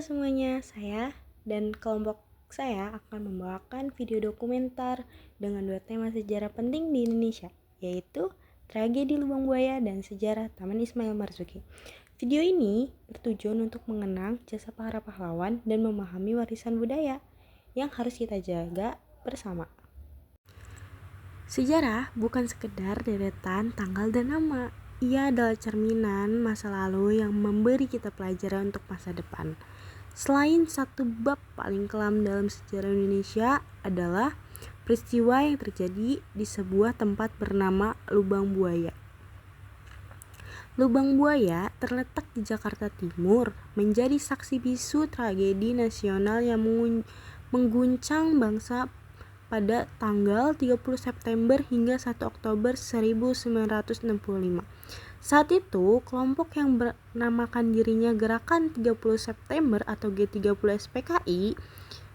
semuanya, saya dan kelompok saya akan membawakan video dokumenter dengan dua tema sejarah penting di Indonesia, yaitu tragedi Lubang Buaya dan sejarah Taman Ismail Marzuki. Video ini bertujuan untuk mengenang jasa para pahlawan dan memahami warisan budaya yang harus kita jaga bersama. Sejarah bukan sekedar deretan tanggal dan nama. Ia adalah cerminan masa lalu yang memberi kita pelajaran untuk masa depan. Selain satu bab paling kelam dalam sejarah Indonesia adalah peristiwa yang terjadi di sebuah tempat bernama Lubang Buaya. Lubang Buaya terletak di Jakarta Timur, menjadi saksi bisu tragedi nasional yang mengguncang bangsa pada tanggal 30 September hingga 1 Oktober 1965. Saat itu, kelompok yang bernamakan dirinya Gerakan 30 September atau G30 SPKI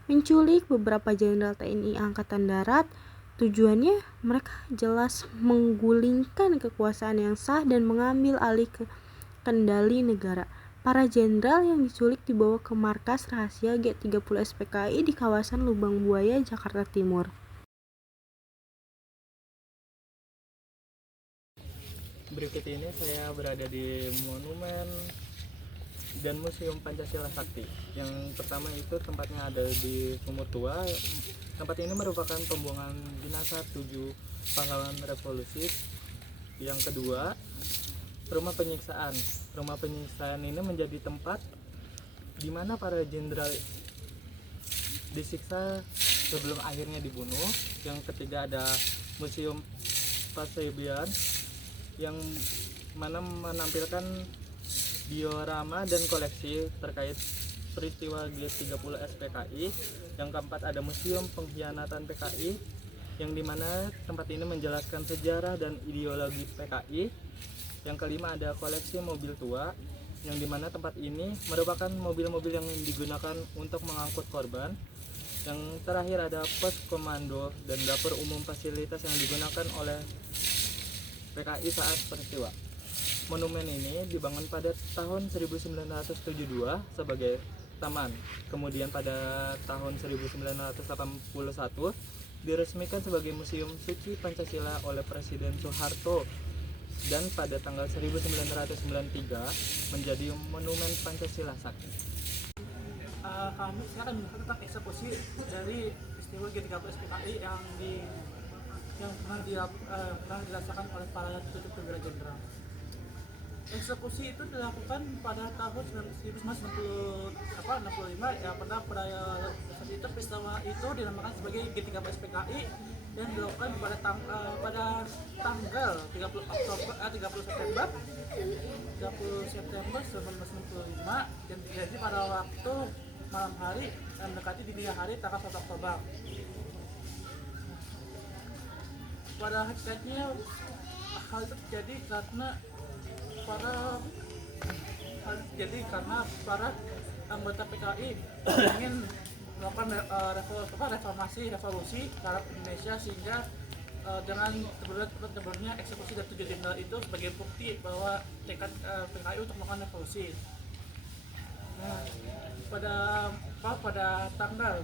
menculik beberapa jenderal TNI Angkatan Darat. Tujuannya, mereka jelas menggulingkan kekuasaan yang sah dan mengambil alih kendali negara. Para jenderal yang diculik dibawa ke markas rahasia G30 SPKI di kawasan Lubang Buaya, Jakarta Timur. Berikut ini saya berada di Monumen dan Museum Pancasila Sakti. Yang pertama itu tempatnya ada di Sumur Tua. Tempat ini merupakan pembuangan jenazah 7 pahlawan revolusi. Yang kedua, rumah penyiksaan. Rumah penyiksaan ini menjadi tempat di mana para jenderal disiksa sebelum akhirnya dibunuh. Yang ketiga ada Museum Pasebian yang mana menampilkan diorama dan koleksi terkait peristiwa G30 SPKI. Yang keempat ada Museum Pengkhianatan PKI yang dimana tempat ini menjelaskan sejarah dan ideologi PKI. Yang kelima ada koleksi mobil tua yang dimana tempat ini merupakan mobil-mobil yang digunakan untuk mengangkut korban. Yang terakhir ada pos komando dan dapur umum fasilitas yang digunakan oleh PKI saat peristiwa. Monumen ini dibangun pada tahun 1972 sebagai taman. Kemudian pada tahun 1981 diresmikan sebagai Museum Suci Pancasila oleh Presiden Soeharto. Dan pada tanggal 1993 menjadi Monumen Pancasila Sakti. Kami sekarang melihat tentang eksekusi dari peristiwa G30 SPKI yang pernah dirasakan oleh para tujuh perwira jenderal. Eksekusi itu dilakukan pada tahun 1965 ya, pada saat itu peristiwa itu dinamakan sebagai G30 SPKI dan dilakukan pada tanggal 30 September 1965 dan terjadi pada waktu malam hari dan mendekati dini hari tanggal 1 Oktober. Pada hakikatnya hal itu terjadi karena para anggota PKI ingin melakukan revolusi terhadap Indonesia, sehingga dengan terbentuknya eksekusi dari 7 jenderal itu sebagai bukti bahwa tekad PKI untuk melakukan revolusi. Nah, pada tanggal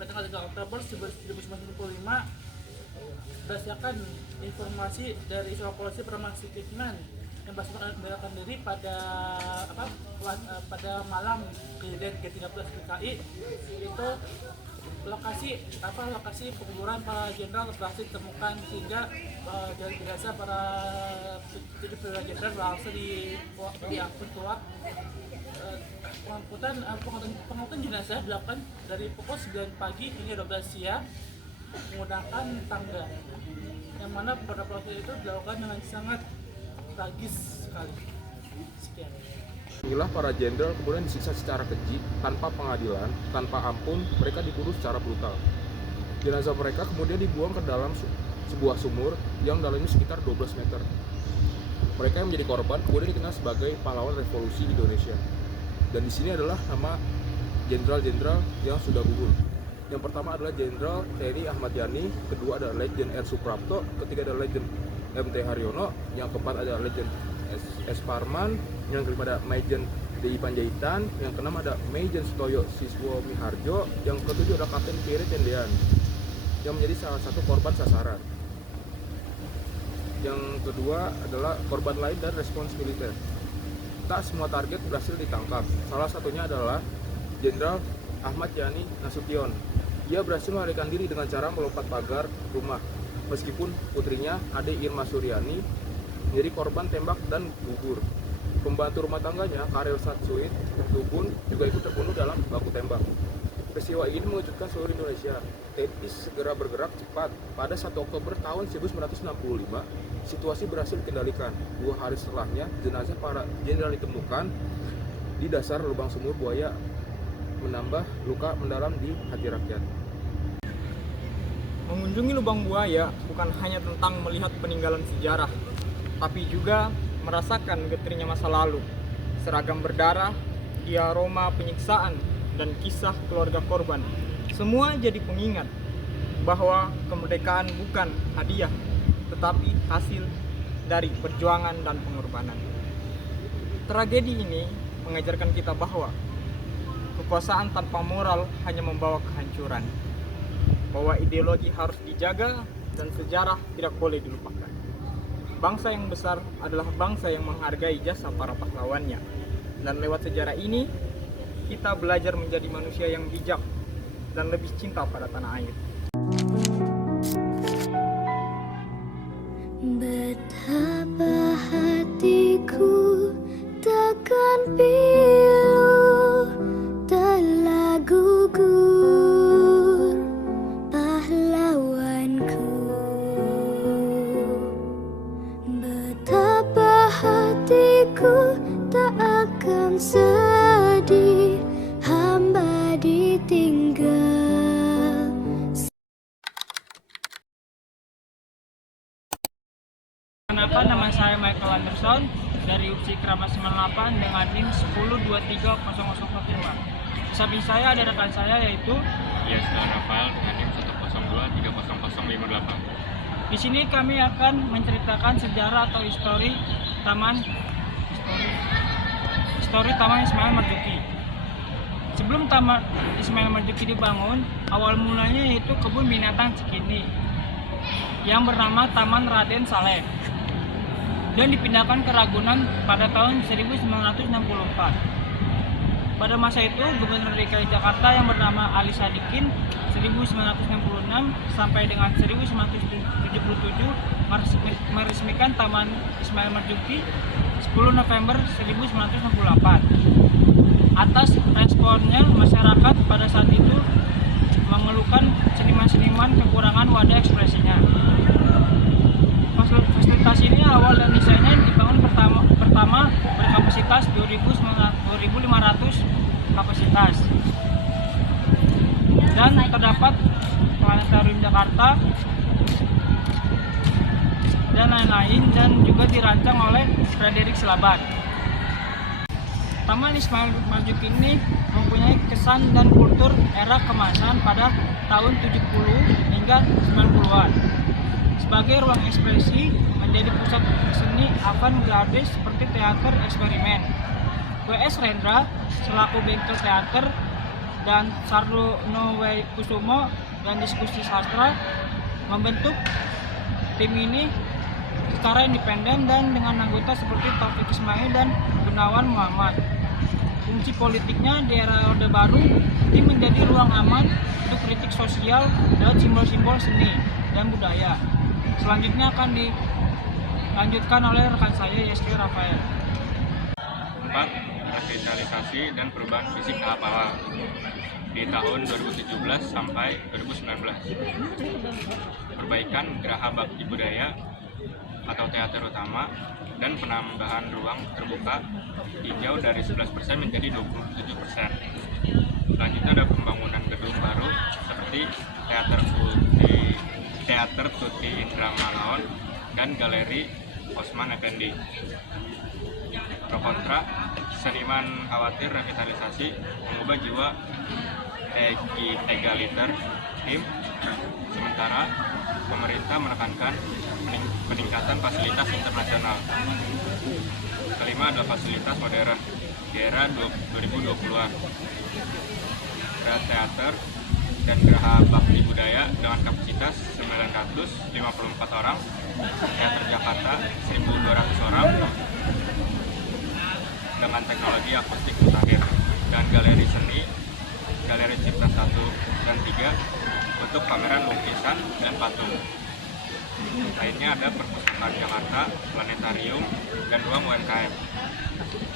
3 Oktober 1995 berdasarkan informasi dari Iswa Polisi Perman Sitikman yang berasal diri pada malam kejadian G30 SPKI itu lokasi penguburan para jenderal berhasil ditemukan, sehingga dari jenazah para 7 perwira jenderal berhasil diangkut keluar. Pengangkutan jenazah dilakukan dari pukul 9 pagi hingga 12 siang menggunakan tangga, yang mana pada proses itu dilakukan dengan sangat tragis sekali. Sekian. Inilah para jenderal kemudian disiksa secara keji, tanpa pengadilan, tanpa ampun, mereka dibunuh secara brutal. Jenazah mereka kemudian dibuang ke dalam sebuah sumur yang dalamnya sekitar 12 meter. Mereka yang menjadi korban kemudian dikenal sebagai pahlawan revolusi Indonesia. Dan di sini adalah nama jenderal-jenderal yang sudah gugur. Yang pertama adalah Jenderal TNI Ahmad Yani, kedua adalah Legend R. Suprapto, ketiga adalah Legend MT Haryono, yang keempat adalah Legend S. Parman, yang kelima ada DI Panjaitan, yang keenam ada Meijen Sutoyo Siswo Miharjo, yang ketujuh ada Kapten Kiri Tendean yang menjadi salah satu korban sasaran. Yang kedua adalah korban lain dan respons militer. Tak semua target berhasil ditangkap. Salah satunya adalah Jenderal Ahmad Yani Nasution. Ia berhasil melarikan diri dengan cara melompat pagar rumah, meskipun putrinya Ade Irma Suryani menjadi korban tembak dan gugur. Pembantu rumah tangganya Karel Satsuit Tubun juga ikut terbunuh dalam baku tembak. Peristiwa ini mengejutkan seluruh Indonesia. TNI segera bergerak cepat. Pada 1 Oktober tahun 1965, situasi berhasil dikendalikan. 2 hari setelahnya, jenazah para jenderal ditemukan di dasar lubang sumur buaya, menambah luka mendalam di hati rakyat. Mengunjungi lubang buaya bukan hanya tentang melihat peninggalan sejarah, tapi juga merasakan getirnya masa lalu, seragam berdarah, aroma penyiksaan, dan kisah keluarga korban. Semua jadi pengingat bahwa kemerdekaan bukan hadiah, tetapi hasil dari perjuangan dan pengorbanan. Tragedi ini mengajarkan kita bahwa kekuasaan tanpa moral hanya membawa kehancuran, bahwa ideologi harus dijaga dan sejarah tidak boleh dilupakan. Bangsa yang besar adalah bangsa yang menghargai jasa para pahlawannya, dan lewat sejarah ini kita belajar menjadi manusia yang bijak dan lebih cinta pada tanah air. Betapa hatiku takkan pilu telah gugur pahlawanku. Betapa hatiku tak akan sedih hamba ditinggal. Perkenalkan, nama saya Michael Anderson dari UPSI Krama 98 dengan NIM 10230045. Di samping saya ada rekan saya yaitu Yasna Rafael dengan NIM 102300558. di sini kami akan menceritakan sejarah atau histori Taman Ismail Marzuki. Sebelum Taman Ismail Marzuki dibangun, awal mulanya yaitu kebun binatang Cikini yang bernama Taman Raden Saleh dan dipindahkan ke Ragunan pada tahun 1964. Pada masa itu, Gubernur DKI Jakarta yang bernama Ali Sadikin 1966 sampai dengan 1977 meresmikan Taman Ismail Marzuki 10 November 1968. Atas responnya masyarakat pada saat itu mengeluhkan seniman-seniman kekurangan wadah ekspresinya. Fasilitas ini awal dan desainnya dibangun pertama berkapasitas 2.500 kapasitas dan terdapat planetarium Jakarta dan lain-lain, dan juga dirancang oleh Frederick Slabat. Taman Ismail Marzuki ini mempunyai kesan dan kultur era kemasan pada tahun 70 hingga 90-an. Sebagai ruang ekspresi, menjadi pusat seni avant-garde seperti teater eksperimen. W.S. Rendra selaku bengkel teater dan Sardono W. Kusumo dan diskusi sastra membentuk tim ini secara independen dan dengan anggota seperti Taufik Ismail dan Gunawan Muhammad. Fungsi politiknya di era Orde Baru, tim menjadi ruang aman untuk kritik sosial dan simbol-simbol seni dan budaya. Selanjutnya akan dilanjutkan oleh rekan saya Yeski Rafael. 4. Revitalisasi dan perubahan fisik tahap awal di tahun 2017 sampai 2019. Perbaikan geraha bakti budaya atau teater utama dan penambahan ruang terbuka hijau dari 11% menjadi 27%. Selanjutnya ada pembangunan gedung baru seperti Teater Tuti Indra Malaon dan Galeri Osman Effendi. Pro kontra, seniman khawatir revitalisasi mengubah jiwa egaliter tim, sementara pemerintah menekankan peningkatan fasilitas internasional. Kelima adalah fasilitas modern. di era 2020-an. Geraha teater dan geraha bakti budaya dengan kapasitas 954 orang, teater Jakarta 1.200 orang dengan teknologi akustik mutakhir, dan galeri seni, galeri cipta 1 dan 3 untuk pameran lukisan dan patung. Lainnya ada perpustakaan Jakarta, planetarium, dan ruang UMKM.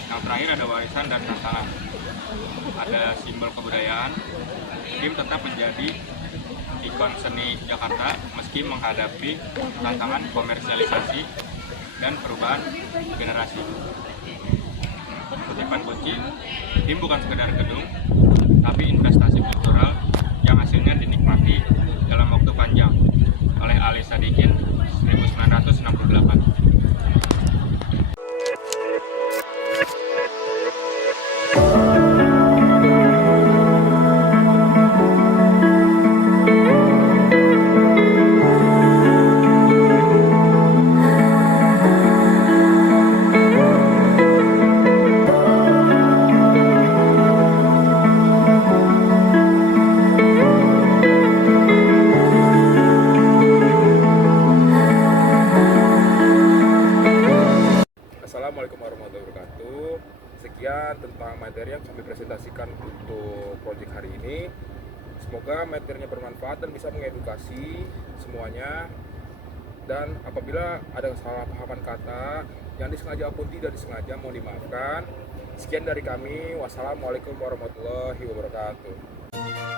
Yang terakhir ada warisan dan tantangan. Ada simbol kebudayaan. Tim tetap menjadi ikon seni Jakarta meski menghadapi tantangan komersialisasi dan perubahan generasi. Kutipan kunci, tim bukan sekedar gedung, tapi investasi kultural yang hasilnya dinikmati dalam waktu panjang oleh Ali Sadikin 1968. Assalamualaikum warahmatullahi wabarakatuh. Sekian tentang materi yang kami presentasikan untuk proyek hari ini. Semoga materinya bermanfaat dan bisa mengedukasi semuanya. Dan apabila ada kesalahpahaman kata yang disengaja maupun tidak disengaja, mohon dimaafkan. Sekian dari kami. Wassalamualaikum warahmatullahi wabarakatuh.